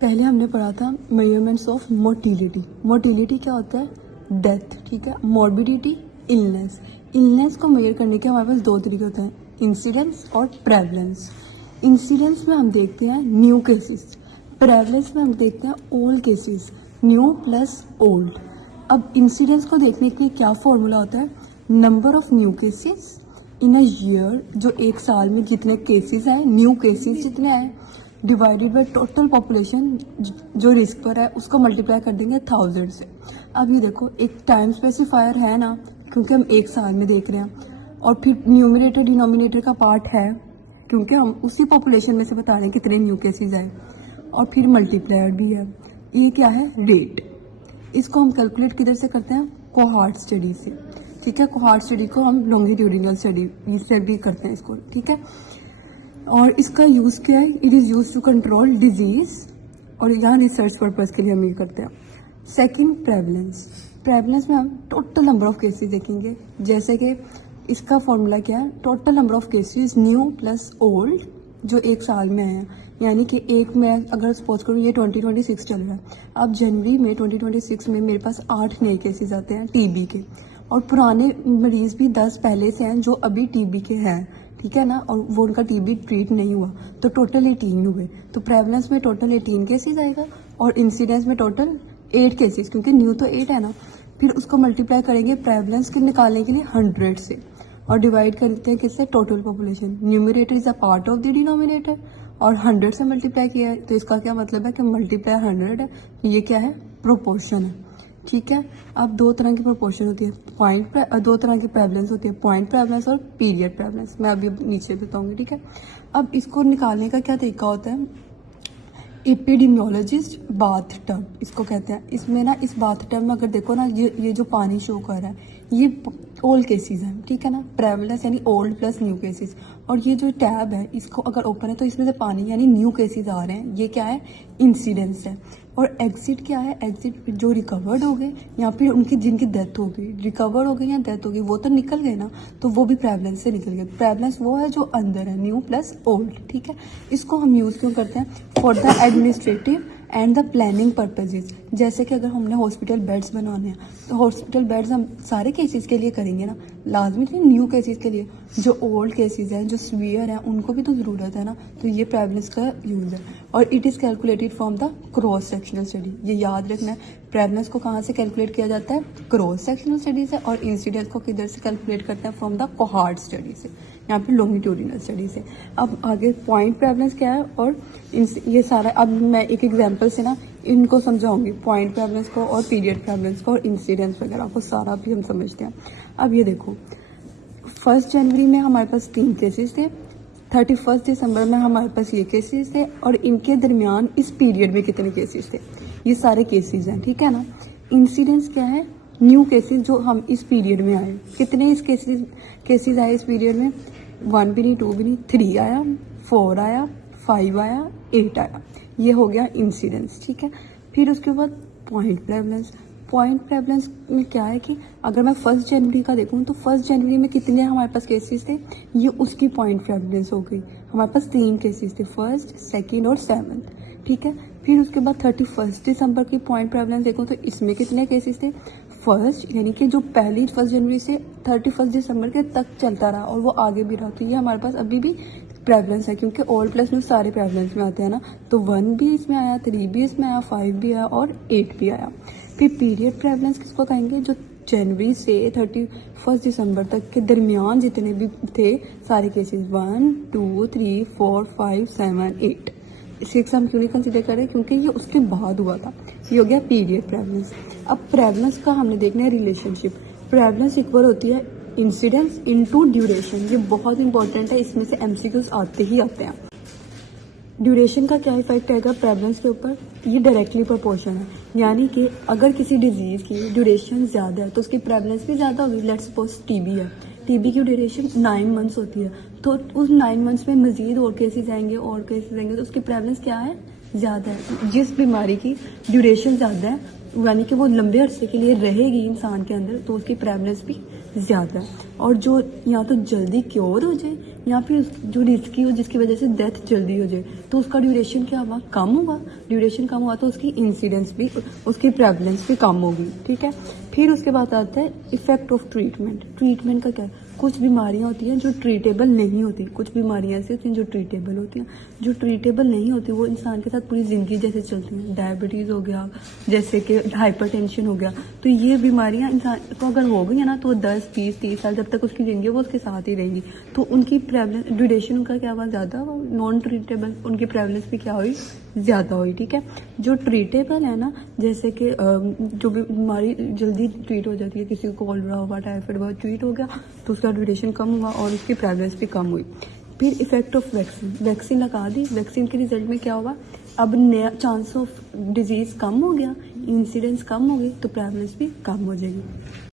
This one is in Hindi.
पहले हमने पढ़ा था मेजरमेंट्स ऑफ मोटिलिटी। मोटिलिटी क्या होता है? डेथ, ठीक है। Morbidity, illness. इलनेस को मेजर करने के हमारे पास दो तरीके होते हैं, इंसिडेंस और प्रेवलेंस। इंसिडेंस में हम देखते हैं न्यू केसेस, प्रेवलेंस में हम देखते हैं old cases, new plus old. अब इंसिडेंस को देखने के लिए क्या फॉर्मूला होता है? Number of new cases in a year, जो एक साल में जितने केसेस हैं, न्यू केसेस जितने हैं, डिवाइडेड बाय टोटल पॉपुलेशन जो रिस्क पर है, उसको मल्टीप्लाई कर देंगे 1000 से। अब ये देखो, एक टाइम स्पेसिफायर है ना, क्योंकि हम एक साल में देख रहे हैं, और फिर न्यूमरेटर डिनोमिनेटर का पार्ट है, क्योंकि हम उसी पॉपुलेशन में से बता रहे हैं कितने न्यू केसेस आए, और फिर मल्टीप्लायर भी है। ये क्या है? रेट। इसको हम कैलकुलेट किधर से करते हैं? कोहार्ट स्टडी से, ठीक है। कोहार्ट स्टडी को हम लॉन्गिट्यूडिनल स्टडी से भी करते हैं इसको, ठीक है। और इसका यूज़ क्या है? It is use to control disease, और यहाँ रिसर्च पर्पज़ के लिए हम ये करते हैं। Second, prevalence. प्रेवलेंस में हम टोटल नंबर ऑफ केसेस देखेंगे, जैसे कि इसका फॉर्मूला क्या है? Total number of cases new plus old जो एक साल में है। यानी कि एक में अगर सपोज करूँ ये 2026 चल रहा है, अब जनवरी में 2026 में मेरे पास 8 नए केसेस आते हैं टीबी के, और पुराने मरीज भी 10 पहले से हैं जो अभी टीबी के हैं, ठीक है ना, और वो उनका टीबी ट्रीट नहीं हुआ, तो टोटल 18 हुए। तो प्रेवलेंस में टोटल 18 केसेस आएगा, और इंसिडेंस में टोटल 8 केसेस, क्योंकि न्यू तो 8 है ना। फिर उसको मल्टीप्लाई करेंगे प्रेवलेंस के निकालने के लिए 100 से, और डिवाइड करते हैं किससे? Total population. Numerator is a part of the denominator, और 100 से मल्टीप्लाई किया है, तो इसका क्या मतलब है कि मल्टीप्लाई 100 है। ये क्या है? प्रोपोर्शन है, ठीक है। अब दो तरह की प्रोपोर्शन होती है, दो तरह की प्रेवलेंस होती है, पॉइंट प्रेवलेंस और पीरियड प्रेवलेंस। मैं अभी नीचे बताऊंगी, ठीक है। अब इसको निकालने का क्या तरीका होता है? एपिडेमियोलॉजिस्ट बाथ टब इसको कहते हैं। इसमें ना, इस बाथ टब में अगर देखो ना, ये जो पानी शो कर रहा है, ये ओल्ड केसेस हैं, ठीक है ना। प्रेवलेंस यानी ओल्ड प्लस न्यू केसेस, और ये जो टैब है इसको अगर ओपन है तो इसमें से पानी यानी न्यू केसेस आ रहे हैं, ये क्या है? इंसिडेंस है। और एग्जिट क्या है? एग्जिट जो रिकवर्ड हो गए, या फिर उनकी जिनकी डेथ हो गई, रिकवर हो गई या डेथ हो गई, वो तो निकल गए ना, तो वो भी प्रेवलेंस से निकल गए। प्रेवलेंस वो है जो अंदर है, न्यू प्लस ओल्ड, ठीक है। इसको हम यूज़ क्यों करते हैं? For the administrative and the planning purposes. जैसे कि अगर हमने हॉस्पिटल बेड्स बनवाने हैं, तो हॉस्पिटल बेड्स हम सारे केसेस के लिए करेंगे ना, लाजमी नहीं न्यू केसेस के लिए। जो ओल्ड केसेस हैं, जो सीवियर हैं, उनको भी तो ज़रूरत है ना, तो ये प्रेवलेंस का यूज़ है। और it is calculated from the cross sectional study. ये याद रखना है, प्रेवलेंस को कहाँ से कैलकुलेट किया जाता है? क्रॉस सेक्शनल स्टडी से। और इंसिडेंस को किधर से कैलकुलेट करते हैं? फ्रॉम द कोहार्ट स्टडी से, यहाँ पे लॉन्गिट्यूडिनल स्टडी से। अब आगे पॉइंट प्रेवलेंस क्या है, और ये सारा अब मैं एक एग्जांपल से ना इनको समझाऊंगी, पॉइंट प्रेवलेंस को और पीरियड प्रेवलेंस को और इंसिडेंस वगैरह को, सारा भी हम समझते हैं। अब ये देखो, 1 जनवरी में हमारे पास 3 केसेस थे, 31 दिसंबर में हमारे पास ये केसेस थे, और इनके दरमियान इस पीरियड में कितने केसेस थे? ये सारे केसेस हैं, ठीक है ना। इंसिडेंस क्या है? न्यू केसेस जो हम इस पीरियड में आए। कितने इस केसेस आए इस पीरियड में? 1 भी नहीं, 2 भी नहीं, 3 आया, 4 आया, 5 आया, 8 आया। ये हो गया इंसिडेंस, ठीक है। फिर उसके बाद पॉइंट प्रेवलेंस। पॉइंट प्रेवलेंस में क्या है कि अगर मैं 1 जनवरी का देखूं, तो 1 जनवरी में कितने हमारे पास केसेस थे? ये उसकी पॉइंट प्रेवलेंस हो गई। हमारे पास 3 केसेस थे, 1, 2 और 7, ठीक है। फिर उसके बाद 31 दिसंबर की पॉइंट प्रेवलेंस देखो, तो इसमें कितने केसेस थे? 1 यानी कि जो पहली 1 जनवरी से 31 दिसंबर के तक चलता रहा, और वो आगे भी रहा, तो ये हमारे पास अभी भी प्रेवलेंस है, क्योंकि ओल्ड प्लस न्यू सारे प्रेवलेंस में आते हैं ना। तो 1 भी इसमें आया, 3 भी इसमें आया, 5 भी आया, और 8 भी आया। फिर पीरियड प्रेवलेंस किसको कहेंगे? जो जनवरी से 31 दिसंबर तक के दरमियान जितने भी थे सारे केसेस, 1, 2, 3, 4, 5, 7, 8। 6 हम क्यों नहीं कंसिडर कर रहे? क्योंकि ये उसके बाद हुआ था। ये हो गया पीरियड प्रेवलेंस। अब प्रेवलेंस का हमने देखना है रिलेशनशिप। प्रेवलेंस इक्वल होती है इंसिडेंस इनटू ड्यूरेशन। ये बहुत इंपॉर्टेंट है, इसमें से एमसीक्यूज आते ही आते हैं। ड्यूरेशन का क्या इफेक्ट आएगा प्रेवलेंस के ऊपर? ये डायरेक्टली प्रोपोर्शन है, यानी कि अगर किसी डिजीज़ की ड्यूरेशन ज़्यादा है तो उसकी प्रेवलेंस भी ज़्यादा होगी। लेट्स सपोज टीबी है, टीबी की ड्यूरेशन 9 मंथ्स होती है, तो उस 9 मंथ्स में मज़ीद और केसेस आएंगे, तो उसकी प्रेवलेंस क्या है? ज़्यादा है। जिस बीमारी की ड्यूरेशन ज़्यादा है, यानी कि वो लंबे अरसे के लिए रहेगी इंसान के अंदर, तो उसकी प्रेवलेंस भी ज़्यादा है। और जो या तो जल्दी क्योर हो जाए या फिर जो रिस्की हो जिसकी वजह से डेथ जल्दी हो जाए, तो उसका ड्यूरेशन क्या हुआ, कम हुआ। ड्यूरेशन कम हुआ तो उसकी इंसिडेंस भी, उसकी प्रेवलेंस भी कम होगी, ठीक है। फिर उसके बाद आता है इफेक्ट ऑफ ट्रीटमेंट। ट्रीटमेंट का क्या है, कुछ बीमारियां होती हैं जो ट्रीटेबल नहीं होती, कुछ बीमारियां ऐसी होती हैं जो ट्रीटेबल होती हैं। जो ट्रीटेबल नहीं होती वो इंसान के साथ पूरी ज़िंदगी जैसे चलती हैं। डायबिटीज़ हो गया, जैसे कि हाइपरटेंशन हो गया, तो ये बीमारियां इंसान को अगर हो गई है ना तो 10, 20, 30 साल जब तक उसकी ज़िंदगी वो उसके साथ ही रहेंगी। तो उनकी प्रेवलेंस, ड्यूरेशन उनका क्या हुआ, ज़्यादा हुआ। नॉन ट्रीटेबल उनकी प्रेवलेंस भी क्या हुई, ज़्यादा हुई, ठीक है। जो ट्रीटेबल है ना, जैसे कि जो बीमारी जल्दी ट्रीट हो जाती है, किसी को कॉलरा हुआ, टाइफाइड हुआ, ट्रीट हो गया तो उसका ड्यूरेशन कम हुआ और उसकी प्रेवलेंस भी कम हुई। फिर इफेक्ट ऑफ वैक्सीन, वैक्सीन लगा दी, वैक्सीन के रिजल्ट में क्या हुआ, अब नया चांस ऑफ डिजीज़ कम हो गया, इंसिडेंस कम हो गई, तो प्रेवलेंस भी कम हो जाएगी।